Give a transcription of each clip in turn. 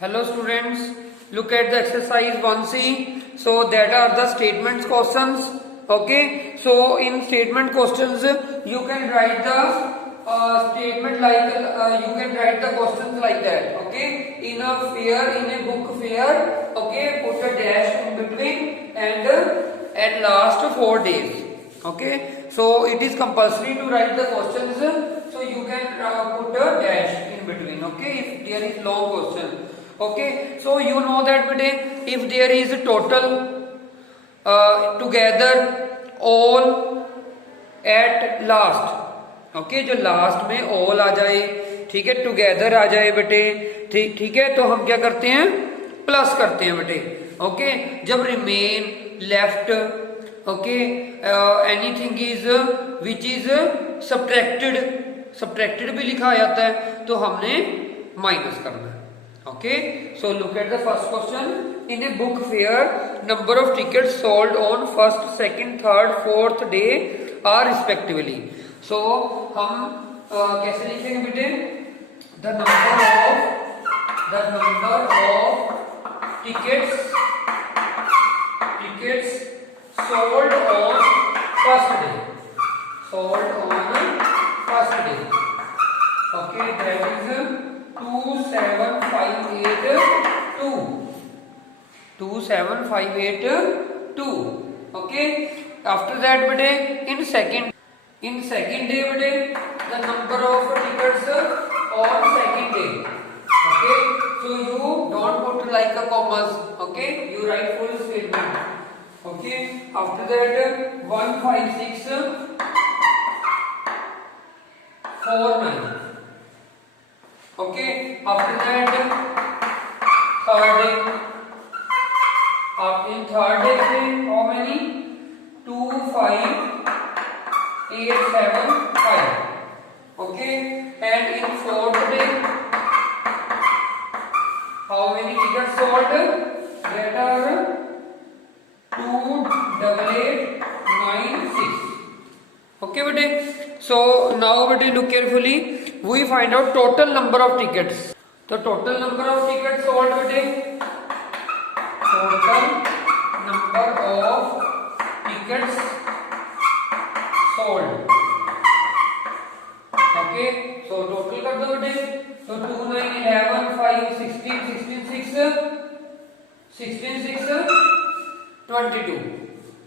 Hello students, look at the exercise 1C. So that are the statements questions. Okay, so in statement questions you can write the statement like you can write the questions like that. Okay, in a fair, in a book fair. Okay, put a dash in between and at last 4 days. Okay, so it is compulsory to write the questions. So you can put a dash in between. Okay, if there is long question. Okay, so you know that today if there is a total together all at last, okay, जो last में all आ जाए, ठीक है, together आ जाए बेटे, ठीक है, तो हम क्या करते हैं, प्लस करते हैं बेटे. ओके, जब remain, left, okay, anything is which is subtracted भी लिखा जाता है, तो हमने माइनस करना है. Okay, so look at the first question. In a book fair, number of tickets sold on first, second, third, fourth day are respectively. So हम कैसे लिखेंगे बेटे? The number of tickets sold on first day. Okay, that is 27582. Okay, after that bete in second day bete the number of tickets on second day. Okay, so you don't put like a commas. Okay, you write full statement. Okay, after that 15649. Okay, after that third day. In third day how many? 25875. Okay, and in fourth day how many tickets sold? That are 28896. Okay bete, so now bete look carefully. We find out total number of tickets. The total number of tickets sold bete, total number of tickets sold. Okay, so total कर दो बेटे, so 2 9 11 5 16 16 6 22.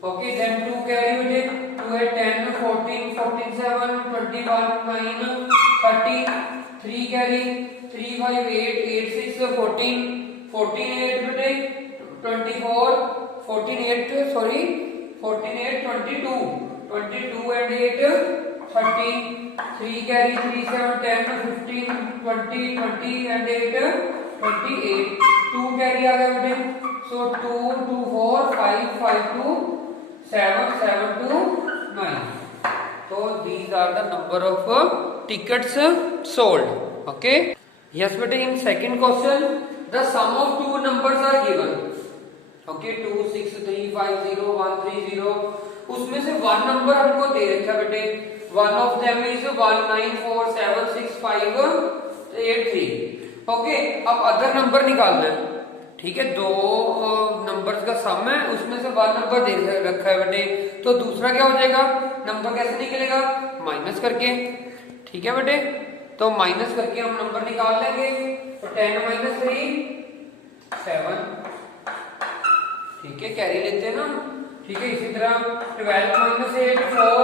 Okay, then 2 carry बेटे, 2 8 10 14 14 7 21 9 30, 3 carry 3 5 8 8 6 14 14 8 बेटे 24 14 8 sorry 14 8 22 22 and 8 30, 3 carry 3 7 10 15 20 20 and 8 28, 2 carry आ गया बेटे, so 2 2 4 5 5 2 7 7 2 9. So these are the number of tickets sold. Okay, yes bete, in second question the sum of two numbers are given. Okay, 2 6 3 5 0 1 3 0. उसमें से one number हमको दे रखा बेटे, one of them is 19476583. Okay, अब other number निकालना है. ठीक है, दो नंबर्स का सम है, उसमें से वन नंबर दे रखा है बेटे, तो दूसरा क्या हो जाएगा, नंबर कैसे निकलेगा, माइनस करके. ठीक है बेटे, तो माइनस करके हम नंबर निकाल लेंगे. तो 10 - 3 7. ठीक है, कैरी लेते हैं ना. ठीक है, इसी तरह 12 - 8 4.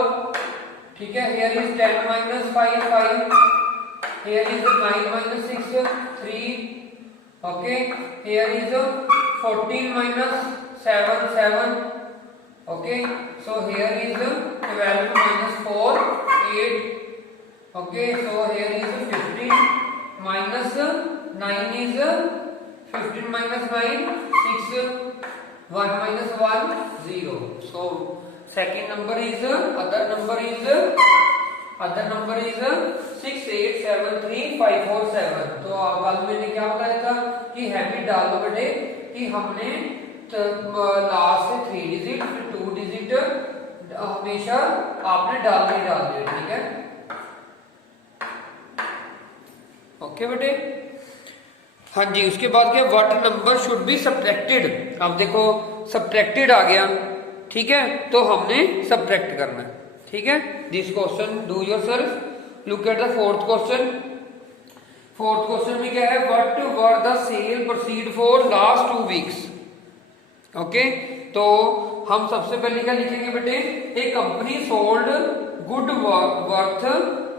ठीक है, here is 10 - 5 5. Here is 9 - 6 3. Okay, here is 14 - 7 7. Okay, so here is 12 - 4 8. Okay, so here is 15 minus 9 is 15 minus 9 6. 1 minus 1 0. So second number is other number is 6873547. तो कल मैंने क्या बताया था कि हैबिट डालो बेटे कि हमने लास्ट से 3 डिजिट फिर 2 डिजिट हमेशा आपने डालने डालने. ठीक है, ओके बेटे. हाँ जी, उसके बाद क्या, what number should be subtracted. अब देखो सब्ट्रैक्टेड आ गया, ठीक है, तो हमने सब्ट्रैक्ट करना है, ठीक है। This question do yourself, look at the fourth question. Fourth question में क्या है, what were the sale proceed for last 2 weeks. Okay, तो हम सबसे पहले क्या लिखेंगे बेटे, a company sold good worth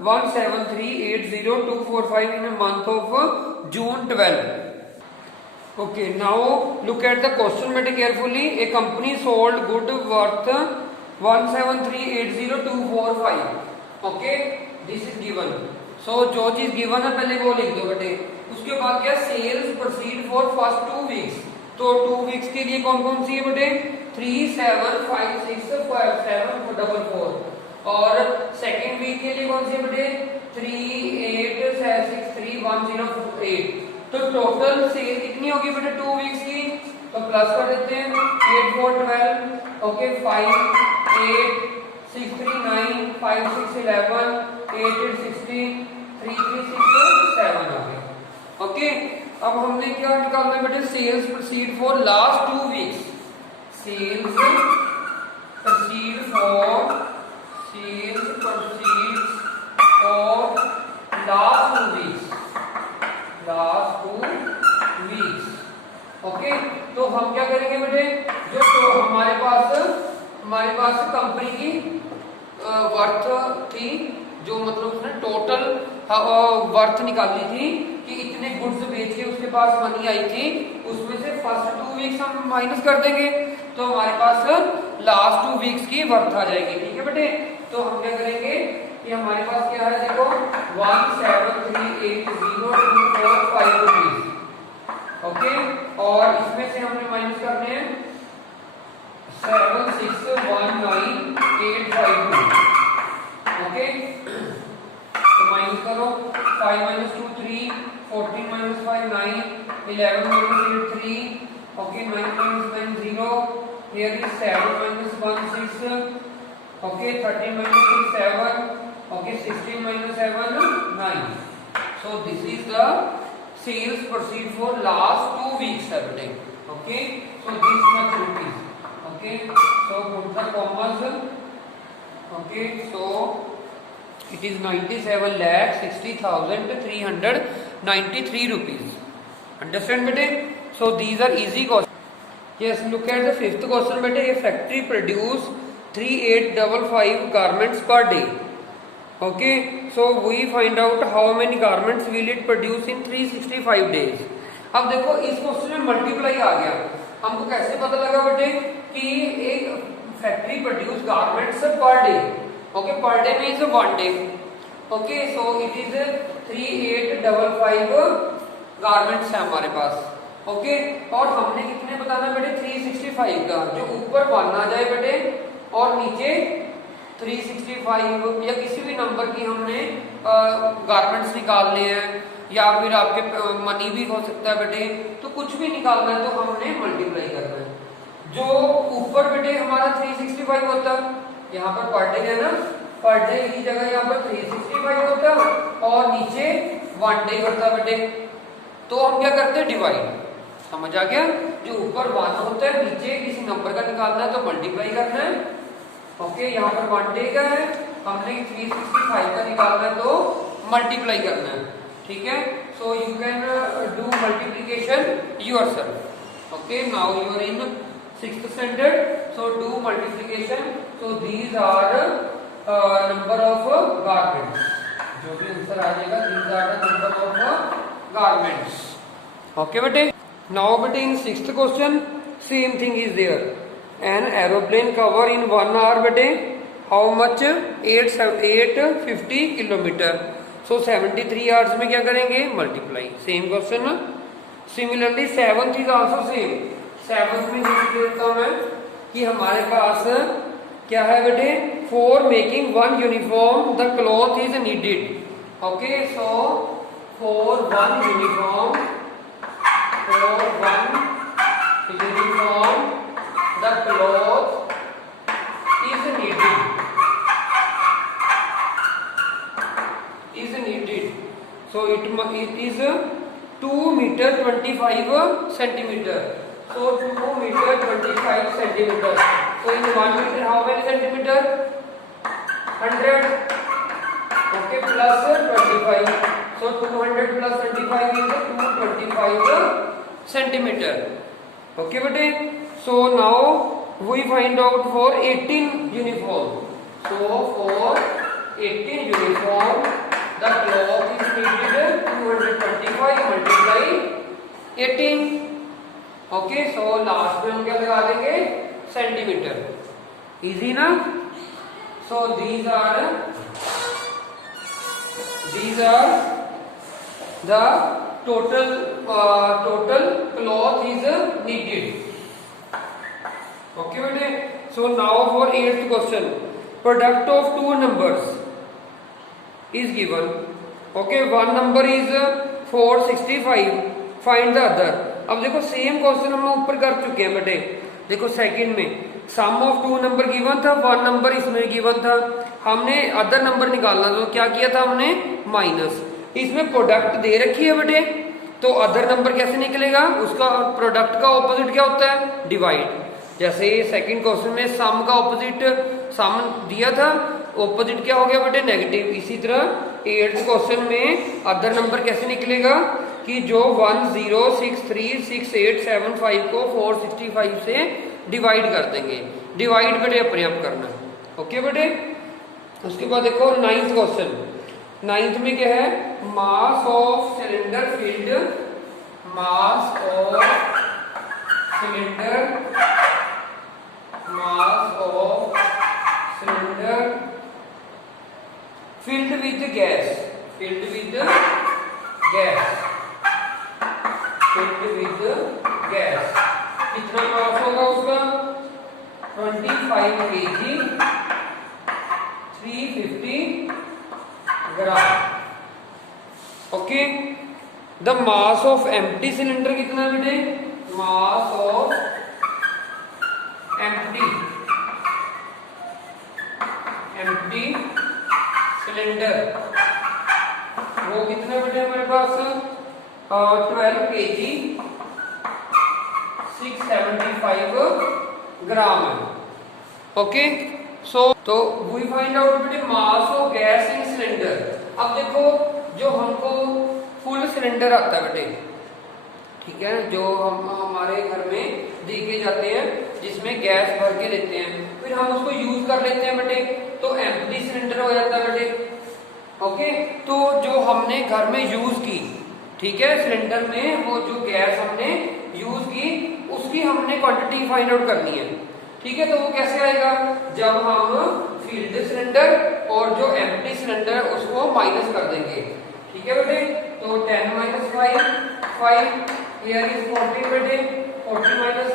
173,80,245 in a month of June 12. Okay, now look at the question better carefully. A company sold good worth 173,80,245. Okay, this is given. So जो चीज given है पहले वो लिख दो बेटे। उसके बाद क्या, sales proceed for first 2 weeks. तो 2 वीक्स के लिए कौन कौन सी है बेटे, 3, 7, 5, 6, 7, 4, 4। और सेकेंड वीक के लिए कौन सी है बेटे, 3, 8, 6, 3, 1, 0, 8। तो टोटल सेल कितनी होगी बेटे 2 वीक्स की, तो प्लस कर देते हैं, 8, 4, 12, ओके, 5, 8, 6, 3, 9, 5, 6, 11, 8, 8, 16, 3, 3, 6, 7 हो गया। ओके, अब हमने क्या निकालना है बेटे, sales proceed for last 2 weeks. Sales proceed for last 2 weeks, okay. तो हम क्या करेंगे बेटे, जो तो हमारे पास कंपनी की वर्थ थी, जो मतलब उसने टोटल वर्थ निकाली थी कि इतने गुड्स बेच के उसके पास मनी आई थी, उसमें से फर्स्ट 2 वीक्स हम माइनस कर देंगे, तो हमारे पास लास्ट 2 वीक्स की वर्थ आ जाएगी, ठीक है बेटे। तो हम क्या करेंगे कि हमारे पास क्या है, देखो 173,80,245 रुपीज, ओके। और इसमें से हमने माइनस करने हैं 7619852, ओके। तो माइनस करो, 5 - 2 3, 14 - 5 9, 11 - 8 3, okay, 9 - 9 0, here is 7 - 1 6, okay, 13 - 6 7, okay, 16 - 7 9. So this is the sales proceed for last 2 weeks every, okay. So this much rupees, okay. So put the commas, okay. So it is 97,60,393 rupees. Understand bete? So these are easy questions. Yes, look at the fifth question bete. A factory produce 3855 garments per day. Okay, so we find out how many garments will it produce in 365 days. अब देखो इस question में multiply आ गया, हमको कैसे पता लगा बेटे कि एक factory produce garments per day, okay, per day means 1 day, okay. So it is 3855 garments है हमारे पास, ओके। और हमने कितने बताना बेटे, 365 का, जो ऊपर 1 आ जाए बेटे और नीचे 365 या किसी भी नंबर की हमने गारमेंट्स निकालने हैं, या फिर आपके मनी भी हो सकता है बेटे, तो कुछ भी निकालना है तो हमने मल्टीप्लाई करना है। जो ऊपर बेटे हमारा 365 होता है, यहाँ पर पर डे है ना, पर डे की जगह यहाँ पर 365 होता है और नीचे 1 डे होता है बेटे, तो हम क्या करते हैं, डिवाइड। समझ आ गया, जो ऊपर 1 होता है नीचे किसी नंबर का निकालना है तो मल्टीप्लाई करना है, ओके। यहाँ पर 1 डे का है, हमने 365 का निकालना है तो मल्टीप्लाई करना है, ठीक है। So you can do multiplication yourself, okay. Now you are in 6th standard, so do multiplication. So these are number of garments, जो भी आंसर आ जाएगा, these are the number of garments, okay बेटे। Now बेटे in 6th question same thing is there, an aeroplane cover in 1 hour bete how much, 850 kilometre. So 73 hours में क्या करेंगे, multiply, same question. Similarly 7th is also same. 7th में लिख देता हूं मैं कि हमारे पास क्या है बेटे, for making 1 uniform the cloth is needed, okay. So for 1 uniform the cloth is needed, so it is 2 meter 25 centimeter. So 2 meter 25 centimeter. So in 1 meter how many centimeter? 100. Okay, plus 25. So 200 plus 25 is 225 centimeter. Okay, bete. So now we find out for 18 uniform. So for 18 uniform, the cloth is needed 225 multiply 18. Okay, so last में हम क्या लगा देंगे? Centimetre. Easy ना? So these are the total cloth is needed. Okay, bete. So now for 8th question, product of two numbers is given. Okay, one number is 465. Find the other. अब देखो same question हम ऊपर कर चुके हैं बेटे. देखो सेकंड में सम ऑफ टू नंबर गिवन था, वन नंबर इसमें गिवन था, हमने अदर नंबर निकालना तो क्या किया था हमने? माइनस. इसमें प्रोडक्ट दे रखी है बेटे, तो अदर नंबर कैसे निकलेगा? उसका प्रोडक्ट का ऑपोजिट क्या होता है? डिवाइड. जैसे सेकंड क्वेश्चन में सम का ऑपोजिट सम दिया था, ऑपोजिट क्या हो गया बेटे? नेगेटिव. इसी तरह 8th क्वेश्चन में अदर नंबर कैसे निकलेगा कि जो 10636875 को 465 से डिवाइड कर देंगे. डिवाइड बेटे अपने आप करना. ओके बेटे. उसके बाद देखो 9th क्वेश्चन. 9th में क्या है? Mass of cylinder field. Mass of cylinder filled with gas. कितना मास होगा उसका? 25 kg 350 gram. Okay. The mass of empty cylinder कितना बेटे? मास ऑफ एम्प्टी सिलेंडर वो कितना बेटे हमारे पास? 12 kg 675 ग्राम है. ओके. सो तो वी फाइंड आउट बेटे मास ऑफ गैस इन सिलेंडर. अब देखो जो हमको फुल सिलेंडर आता है बेटे, ठीक है, जो हम हमारे घर में देखे जाते हैं जिसमें गैस भर के देते हैं, फिर हम उसको यूज कर लेते हैं बेटे, तो एम्प्टी सिलेंडर हो जाता है बेटे. ओके. तो जो हमने घर में यूज की, ठीक है, सिलेंडर में वो जो गैस हमने यूज की उसकी हमने क्वांटिटी फाइंड आउट करनी है. ठीक है. तो वो कैसे आएगा? जब हम फील्ड सिलेंडर और जो एम्प्टी सिलेंडर उसको माइनस कर देंगे. ठीक है बेटे. तो 10 minus 5 here is 40 बेटे. 40 minus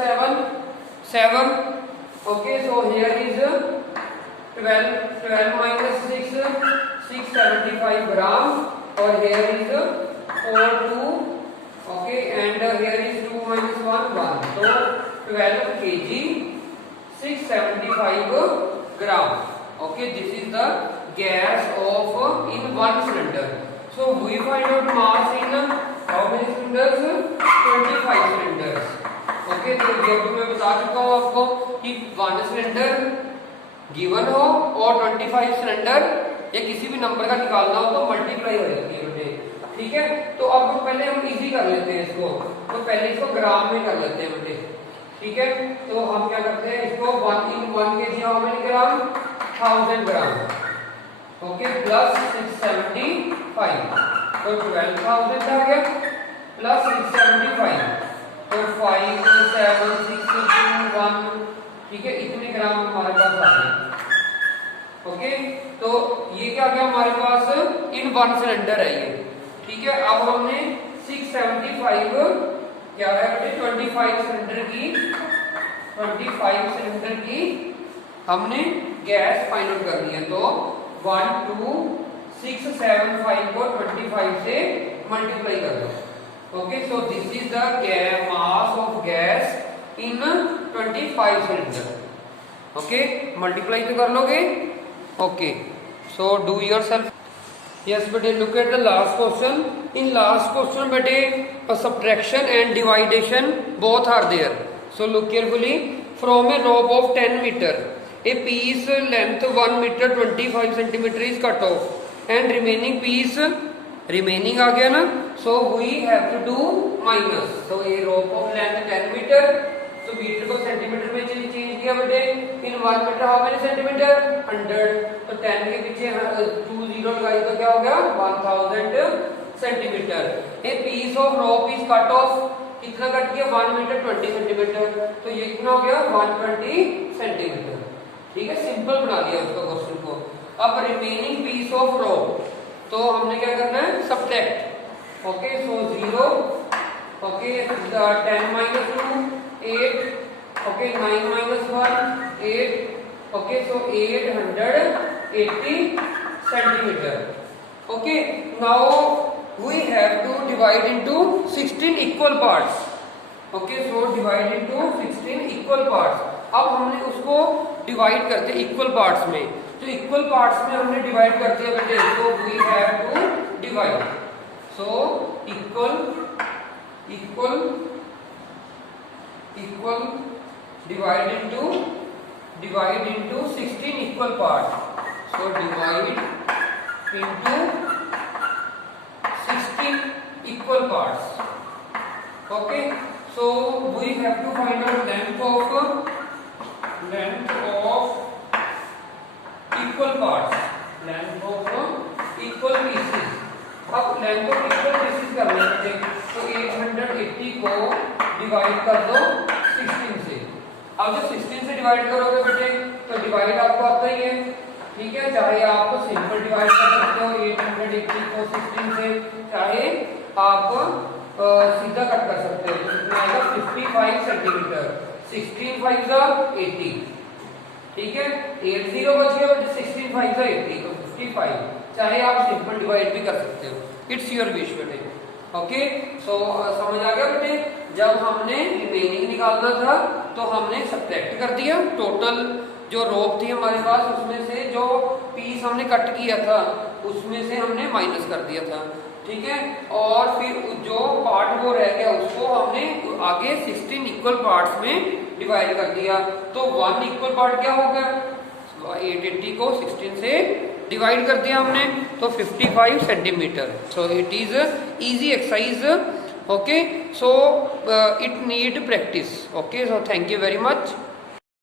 7. Okay, so here is 12 minus 675 gram, और here is 4 okay, and here is 2 minus 1 so 12 kg 675 gram. Okay, this is the gas of in one cylinder. So we find out mass in how many cylinders? 25 cylinders. Okay, तो जब मैं बता चुका हूँ आपको कि 1 cylinder given हो और 25 सिलेंडर या किसी भी नंबर का निकालना हो तो मल्टीप्लाई हो जाती है बेटे. ठीक है. तो अब पहले हम इजी कर लेते हैं इसको. तो पहले इसको ग्राम में कर लेते हैं बेटे. ठीक है. तो हम क्या करते हैं इसको 1 in 1 kg how many gram? 1000 gram. Okay, plus 675 तो 12,000 आ गया प्लस 675 तो 5 7 6 2 1. ठीक है. इतने ग्राम हमारे पास आ गए. ओके. तो ये क्या गया हमारे पास? इन 1 सिलेंडर है ये. ठीक है. अब हमने 675 क्या है बेटे? 25 सिलेंडर की हमने गैस फाइंड आउट करनी है. तो 1 2 6 7 5 को 25 से मल्टीप्लाई कर दो. Okay. So this is the mass of gas in 25 cylinder. Okay. Multiply तो कर लोगे. Okay. So do yourself. Yes बेटे, look at the last question. In last question बेटे subtraction and division both are there. So look carefully. From a rope of 10 metre a piece length 1 metre 25 centimetre is cut off and remaining piece, remaining आ गया ना, so we have to do minus. So a rope of length 10 metre, तो metre को centimetre में change किया बेटे। In 1 metre how many centimetre 100, तो 10 के पीछे 2 जीरो लगाई तो क्या हो गया 1000 centimetre. A piece of rope is cut off, कितना कट किया 1 मीटर 20 सेंटीमीटर, तो ये कितना हो गया 120 सेंटीमीटर। ठीक है, सिंपल बना दिया उसको क्वेश्चन को। अब रिमेनिंग पीस ऑफ रोप, तो हमने क्या करना है subtract. Okay, so 0, okay 10 minus 2 8, okay 9 minus 1 8, okay so 880 centimetre. Okay, now we have to divide into 16 equal parts. Okay, so divide into 16 equal parts. अब हमने उसको डिवाइड करते इक्वल पार्ट्स में, तो इक्वल पार्ट्स में हमने डिवाइड कर दिया बेटे, तो we have to divide. So equal divide into 16 equal parts. So divide into 16 equal parts. Okay, so we have to find out length of equal parts, length of equal pieces. अब length of equal pieces करने हैं, तो 880 को divide कर दो 16 से। अब जब 16 से डिवाइड करोगे बेटे तो डिवाइड आपको आता ही है। ठीक है, चाहे आप सिंपल डिवाइड कर सकते हो 880 को 16 से, चाहे आप सीधा कट कर सकते हो। तो कितना आएगा 55 सेंटीमीटर। 16 5 जा 80, ठीक है 80 बच गया, 16 5 जा 80 तो 55। चाहे आप सिंपल डिवाइड भी कर सकते हो, इट्स योर विश बेटे। ओके, सो समझ आ गया बेटे। जब हमने रिमेनिंग निकालना था तो हमने सब्ट्रैक्ट कर दिया, टोटल जो रोप थी हमारे पास उसमें से जो पीस हमने कट किया था उसमें से हमने माइनस कर दिया था। ठीक है, और फिर जो पार्ट वो रह गया उसको हमने आगे 16 इक्वल पार्ट्स में डिवाइड कर दिया। तो 1 इक्वल पार्ट क्या हो गया, 880 को 16 से डिवाइड कर दिया हमने, तो 55 centimetre. So it is easy exercise. Okay, so it need practice. Okay, so thank you very much.